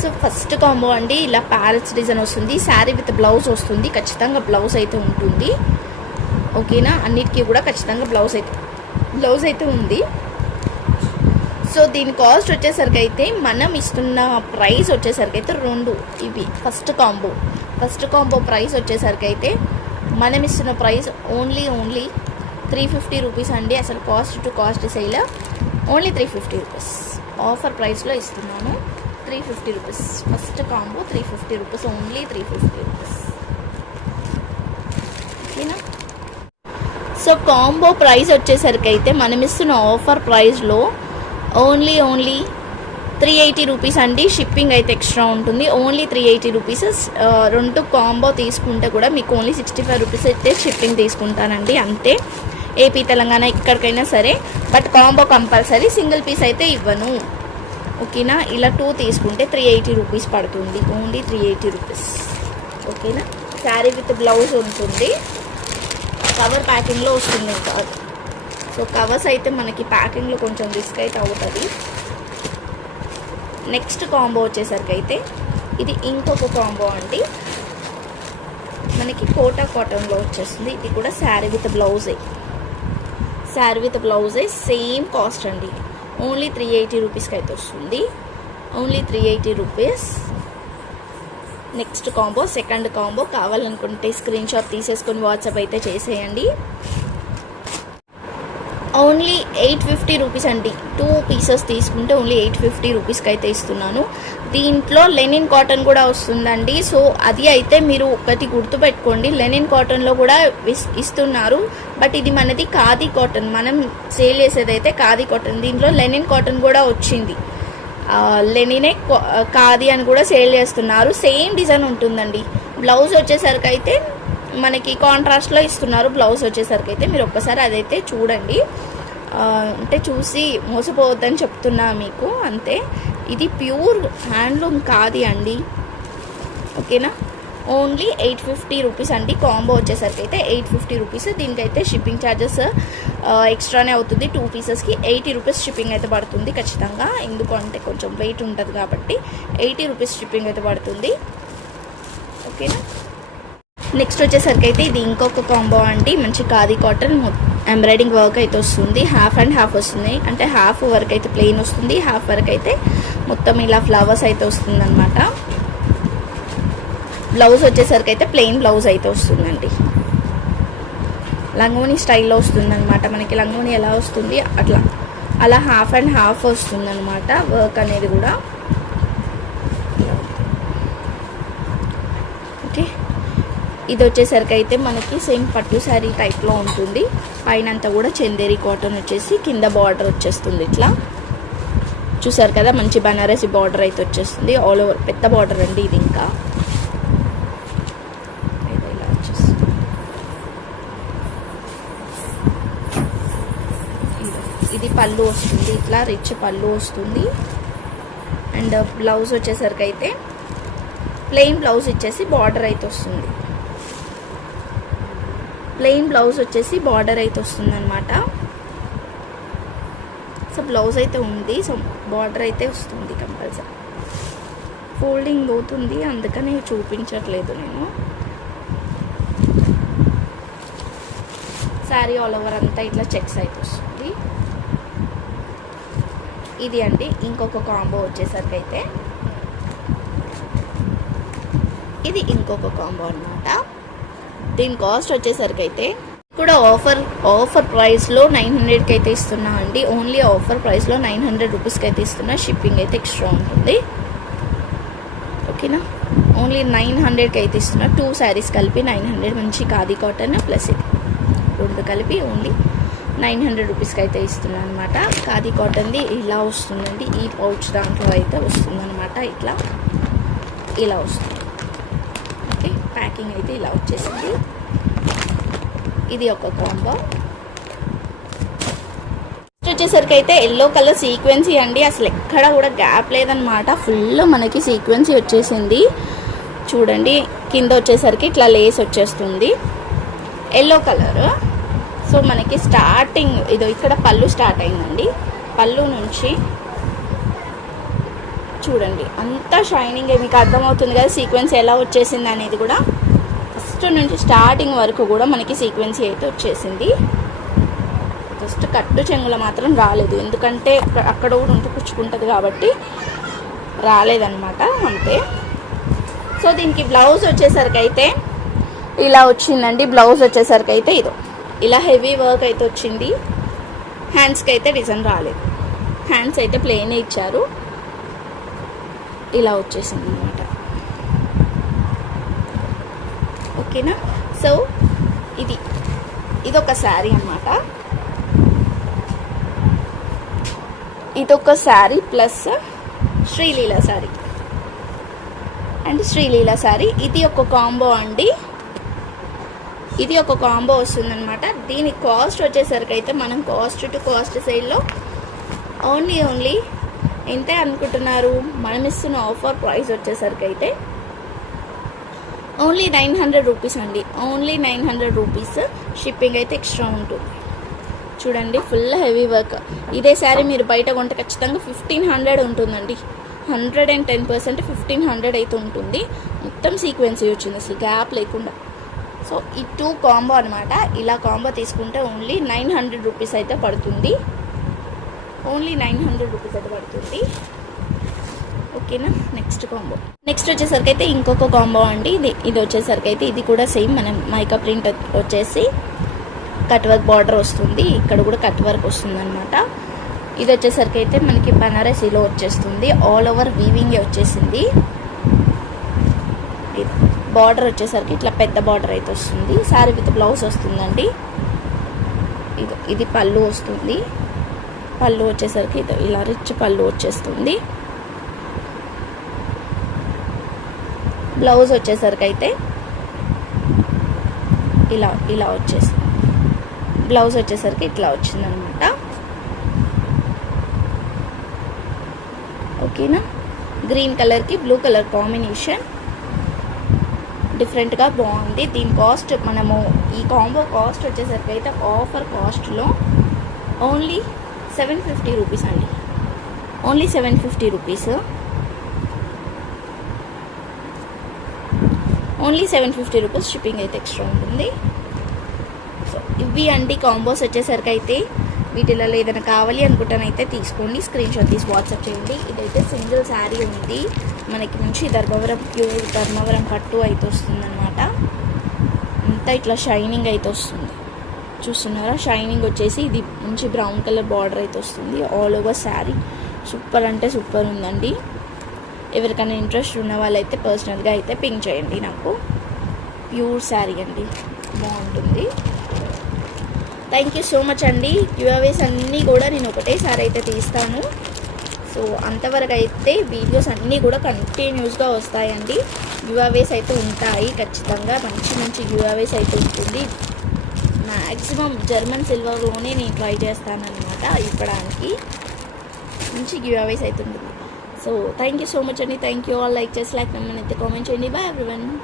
So first combo అండి. ఇలా parrots design వస్తుంది. శారీ విత్ బ్లౌజ్ వస్తుంది. ఖచ్చితంగా బ్లౌజ్ అయితే ఉంటుంది. ఓకేనా? అన్నిటికీ కూడా ఖచ్చితంగా బ్లౌజ్ అయితే బ్లౌజ్ అయితే ఉంది. సో దీని కాస్ట్ వచ్చేసరికి అయితే మనం ఇస్తున్న ప్రైస్ వచ్చేసరికి అయితే రెండు ఇవి. First combo first combo price వచ్చేసరికి అయితే మనం ఇస్తున్న price only only three fifty rupees అండి. అసలు cost to cost sale only three fifty rupees offer ప్రైస్లో ఇస్తున్నాను three fifty rupees first combo three fifty rupees only three fifty rupees ఓకేనా so combo price వచ్చేసరికి అయితే మనం ఇస్తున్న ఆఫర్ ప్రైస్లో only only three eighty rupees అండి. షిప్పింగ్ అయితే ఎక్స్ట్రా ఉంటుంది. ఓన్లీ త్రీ ఎయిటీ రూపీస్ రెండు కాంబో తీసుకుంటే కూడా మీకు ఓన్లీ సిక్స్టీ ఫైవ్ రూపీస్ అయితే షిప్పింగ్ తీసుకుంటానండి. అంతే. ఏపీ తెలంగాణ ఎక్కడికైనా సరే. But combo compulsory single piece అయితే ఇవ్వను. ఓకేనా? ఇలా టూ తీసుకుంటే త్రీ ఎయిటీ రూపీస్ పడుతుంది. ఓన్లీ త్రీ ఎయిటీ రూపీస్ ఓకేనా? శారీ విత్ బ్లౌజ్ ఉంటుంది. కవర్ ప్యాకింగ్లో వస్తుంది ఇంకా. సో కవర్స్ అయితే మనకి ప్యాకింగ్లో కొంచెం రిస్క్ అయితే అవుతుంది. నెక్స్ట్ కాంబో వచ్చేసరికి అయితే ఇది ఇంకొక కాంబో అండి. మనకి కోటా కాటన్లో వచ్చేస్తుంది. ఇది కూడా శారీ విత్ బ్లౌజే శారీ విత్ బ్లౌజే సేమ్ కాస్ట్ అండి. ఓన్లీ త్రీ ఎయిటీ రూపీస్కి అయితే వస్తుంది. Only three eighty rupees next combo second combo కావాలనుకుంటే స్క్రీన్ షాట్ తీసేసుకొని వాట్సాప్ అయితే చేసేయండి. ఓన్లీ ఎయిట్ ఫిఫ్టీ రూపీస్ అండి. టూ పీసెస్ తీసుకుంటే ఓన్లీ ఎయిట్ ఫిఫ్టీ రూపీస్కి అయితే ఇస్తున్నాను. దీంట్లో లెనిన్ కాటన్ కూడా వస్తుందండి. సో అది అయితే మీరు ఒకటి గుర్తుపెట్టుకోండి. లెనిన్ కాటన్లో కూడా ఇస్- ఇస్తున్నారు. బట్ ఇది మనది ఖాదీ కాటన్ మనం సేల్ చేసేది అయితే ఖాదీ కాటన్ దీంట్లో లెనిన్ కాటన్ కూడా వచ్చింది. లెనినే ఖాదీ అని కూడా సేల్ చేస్తున్నారు. సేమ్ డిజైన్ ఉంటుందండి. బ్లౌజ్ వచ్చేసరికి అయితే మనకి కాంట్రాస్ట్లో ఇస్తున్నారు బ్లౌజ్ వచ్చేసరికి అయితే. మీరు ఒక్కసారి అదైతే చూడండి. అంటే చూసి మోసపోవద్దని చెప్తున్నా మీకు అంతే. ఇది ప్యూర్ హ్యాండ్లూమ్ కాది అండి. ఓకేనా? ఓన్లీ ఎయిట్ ఫిఫ్టీ రూపీస్ అండి. కాంబో వచ్చేసరికి అయితే ఎయిట్ ఫిఫ్టీ రూపీస్ దీనికైతే షిప్పింగ్ ఛార్జెస్ ఎక్స్ట్రానే అవుతుంది. టూ పీసెస్కి ఎయిటీ రూపీస్ షిప్పింగ్ అయితే పడుతుంది ఖచ్చితంగా. ఎందుకంటే కొంచెం వెయిట్ ఉంటుంది కాబట్టి. ఎయిటీ రూపీస్ షిప్పింగ్ అయితే పడుతుంది. ఓకేనా? నెక్స్ట్ వచ్చేసరికి అయితే ఇది ఇంకొక కాంబో అండి. మంచి ఖాదీ కాటన్ ఎంబ్రాయిడింగ్ వర్క్ అయితే వస్తుంది. హాఫ్ అండ్ హాఫ్ వస్తుంది. అంటే హాఫ్ వర్క్ అయితే ప్లెయిన్ వస్తుంది. హాఫ్ వర్క్ అయితే మొత్తం ఇలా ఫ్లవర్స్ అయితే వస్తుంది అనమాట బ్లౌజ్ వచ్చేసరికి అయితే ప్లెయిన్ బ్లౌజ్ అయితే వస్తుందండి. లంగోని స్టైల్లో వస్తుంది అనమాట మనకి లంగోని ఎలా వస్తుంది? అట్లా. అలా హాఫ్ అండ్ హాఫ్ వస్తుంది అనమాట వర్క్ అనేది కూడా ఓకే ఇది వచ్చేసరికి అయితే మనకి సేమ్ పట్టు శారీ టైప్లో ఉంటుంది. పైన అంతా కూడా చందేరి కాటన్ వచ్చేసి కింద బార్డర్ వచ్చేస్తుంది ఇట్లా. చూసారు కదా మంచి బనారసి బార్డర్ అయితే వచ్చేస్తుంది. ఆల్ ఓవర్ పెద్ద బార్డర్ అండి ఇది ఇంకా. ఇది ఇది పళ్ళు వస్తుంది ఇట్లా రిచ్ పళ్ళు వస్తుంది. అండ్ బ్లౌజ్ వచ్చేసరికి అయితే ప్లెయిన్ బ్లౌజ్ ఇచ్చేసి బార్డర్ అయితే వస్తుంది. ప్లెయిన్ బ్లౌజ్ వచ్చేసి బార్డర్ అయితే వస్తుందన్నమాట. సో బ్లౌజ్ అయితే ఉంది సో బార్డర్ అయితే వస్తుంది కంపల్సరీ. ఫోల్డింగ్ పోతుంది అందుకని చూపించట్లేదు నేను. శారీ ఆల్ ఓవర్ అంతా ఇట్లా చెక్స్ అయితే వస్తుంది. ఇది అండి ఇంకొక కాంబో వచ్చేసరికి అయితే. ఇది ఇంకొక కాంబో అన్నమాట. దీని కాస్ట్ వచ్చేసరికి అయితే కూడా ఆఫర్ ఆఫర్ ప్రైస్లో నైన్ హండ్రెడ్కి అయితే ఇస్తున్నా అండి. ఓన్లీ ఆఫర్ ప్రైస్లో నైన్ హండ్రెడ్ రూపీస్కి అయితే ఇస్తున్నా. షిప్పింగ్ అయితే ఎక్స్ట్రా ఉంటుంది. ఓకేనా? ఓన్లీ నైన్ హండ్రెడ్కి అయితే ఇస్తున్నా. టూ శారీస్ కలిపి నైన్ హండ్రెడ్ మంచి ఖాదీ కాటన్ ప్లస్ ఇది రెండు కలిపి ఓన్లీ నైన్ హండ్రెడ్ రూపీస్కి అయితే ఇస్తున్నాను అనమాట ఖాదీ కాటన్ది ఇలా వస్తుందండి. ఈ పౌచ్ దాంట్లో అయితే వస్తుందన్నమాట. ఇట్లా ఇలా వస్తుంది. ఓకే ప్యాకింగ్ అయితే ఇలా వచ్చేసింది. ఇది ఒక కాంబో నెక్స్ట్ వచ్చేసరికి అయితే ఎల్లో కలర్ సీక్వెన్సీ అండి. అసలు ఎక్కడ కూడా గ్యాప్ లేదనమాట ఫుల్ మనకి సీక్వెన్సీ వచ్చేసింది. చూడండి కింద వచ్చేసరికి ఇట్లా లేస్ వచ్చేస్తుంది. ఎల్లో కలర్ సో మనకి స్టార్టింగ్ ఇదో ఇక్కడ పళ్ళు స్టార్ట్ అయిందండి. పళ్ళు నుంచి చూడండి అంతా షైనింగ్ మీకు అర్థమవుతుంది కదా సీక్వెన్స్ ఎలా వచ్చేసింది అనేది కూడా. ఫస్ట్ నుంచి స్టార్టింగ్ వరకు కూడా మనకి సీక్వెన్సీ అయితే వచ్చేసింది. జస్ట్ కట్టు చెంగుల మాత్రం రాలేదు. ఎందుకంటే అక్కడ కూడా ఉంటూ పుచ్చుకుంటుంది కాబట్టి రాలేదన్నమాట అంతే. సో దీనికి బ్లౌజ్ వచ్చేసరికి అయితే ఇలా వచ్చిందండి. బ్లౌజ్ వచ్చేసరికి అయితే ఇదో. ఇలా హెవీ వర్క్ అయితే వచ్చింది. హ్యాండ్స్కి అయితే డిజైన్ రాలేదు. హ్యాండ్స్ అయితే ప్లెయిన్ ఇచ్చారు. ఇలా వచ్చేసింది అనమాట ఓకేనా? సో ఇది ఇది ఒక శారీ అనమాట ఇదొక శారీ ప్లస్ శ్రీలీల శారీ. అండ్ శ్రీలీల శారీ ఇది ఒక కాంబో అండి. ఇది ఒక కాంబో వస్తుందన్నమాట. దీని కాస్ట్ వచ్చేసరికి అయితే మనం కాస్ట్ టు కాస్ట్ సైడ్లో ఓన్లీ ఓన్లీ ఎంతే అనుకుంటున్నారు? మనం ఇస్తున్న ఆఫర్ ప్రైస్ వచ్చేసరికి అయితే ఓన్లీ నైన్ హండ్రెడ్ రూపీస్ అండి. Only nine hundred rupees shipping అయితే ఎక్స్ట్రా ఉంటుంది. చూడండి ఫుల్ హెవీ వర్క్. ఇదే శారీ మీరు బయట కొంటే ఖచ్చితంగా ఫిఫ్టీన్ హండ్రెడ్ ఉంటుందండి. Hundred and ten percent fifteen hundred అయితే ఉంటుంది. మొత్తం సీక్వెన్సీ వచ్చింది అసలు గ్యాప్ లేకుండా. సో ఈ టూ కాంబో అనమాట ఇలా కాంబో తీసుకుంటే ఓన్లీ నైన్ హండ్రెడ్ రూపీస్ అయితే పడుతుంది. ఓన్లీ నైన్ హండ్రెడ్ రూపీస్ అయితే పడుతుంది. ఓకేనా? నెక్స్ట్ కాంబో నెక్స్ట్ వచ్చేసరికి అయితే ఇంకొక కాంబో అండి. ఇది ఇది వచ్చేసరికి అయితే ఇది కూడా సేమ్ మనం మైకా ప్రింట్ వచ్చేసి కట్ వర్క్ బార్డర్ వస్తుంది. ఇక్కడ కూడా కట్ వర్క్ వస్తుంది అనమాట ఇది వచ్చేసరికి అయితే మనకి బనారసీలో వచ్చేస్తుంది. ఆల్ ఓవర్ వీవింగ్ వచ్చేసింది. బార్డర్ వచ్చేసరికి ఇట్లా పెద్ద బార్డర్ అయితే వస్తుంది. శారీ విత్ బ్లౌజ్ వస్తుందండి. ఇది ఇది పళ్ళు వస్తుంది. పళ్ళు వచ్చేసరికి ఇలా రిచ్ పళ్ళు వచ్చేస్తుంది. బ్లౌజ్ వచ్చేసరికి అయితే ఇలా ఇలా వచ్చేసి బ్లౌజ్ వచ్చేసరికి ఇట్లా వచ్చిందనమాట. ఓకేనా? గ్రీన్ కలర్కి బ్లూ కలర్ కాంబినేషన్ డిఫరెంట్గా బాగుంది. దీని కాస్ట్ మనము ఈ కాంబో కాస్ట్ వచ్చేసరికి అయితే ఆఫర్ కాస్ట్లో ఓన్లీ సెవెన్ ఫిఫ్టీ రూపీస్ అండి. Only seven fifty rupees. Only seven fifty rupees shipping అయితే ఎక్స్ట్రా ఉంటుంది. సో ఇవి అండి కాంబోస్ వచ్చేసరికి అయితే వీటిలో ఏదైనా కావాలి అనుకుంటానైతే తీసుకోండి. స్క్రీన్ షాట్ తీసి వాట్సాప్ చేయండి. ఇదైతే సింగిల్ శారీ ఉంది. మనకి మంచి ధర్మవరం ప్యూర్ ధర్మవరం కట్టు అయితే వస్తుందన్నమాట. అంతా ఇట్లా షైనింగ్ అయితే వస్తుంది. చూస్తున్నారా? షైనింగ్ వచ్చేసి ఇది మంచి బ్రౌన్ కలర్ బార్డర్ అయితే వస్తుంది. All over sari. సూపర్ అంటే సూపర్ ఉందండి. ఎవరికైనా ఇంట్రెస్ట్ ఉన్న వాళ్ళైతే పర్సనల్గా అయితే పింక్ చేయండి నాకు. ప్యూర్ శారీ అండి. బాగుంటుంది. థ్యాంక్ యూ సో మచ్ అండి. గివ్అవేస్ అన్నీ కూడా నేను ఒకటేసారి అయితే తీస్తాను. సో అంతవరకు అయితే వీడియోస్ అన్నీ కూడా కంటిన్యూస్గా వస్తాయండి. గివ్అవేస్ అయితే ఉంటాయి ఖచ్చితంగా. మంచి మంచి గివ్అవేస్ అయితే ఉంటుంది. మ్యాక్సిమం జర్మన్ సిల్వర్లోనే నేను ట్రై చేస్తానన్నమాట ఇవ్వడానికి. మంచి గివ్అవేస్ అయితే ఉంటుంది. So thank you so much, and thank you all. Like, just like, comment, and bye everyone.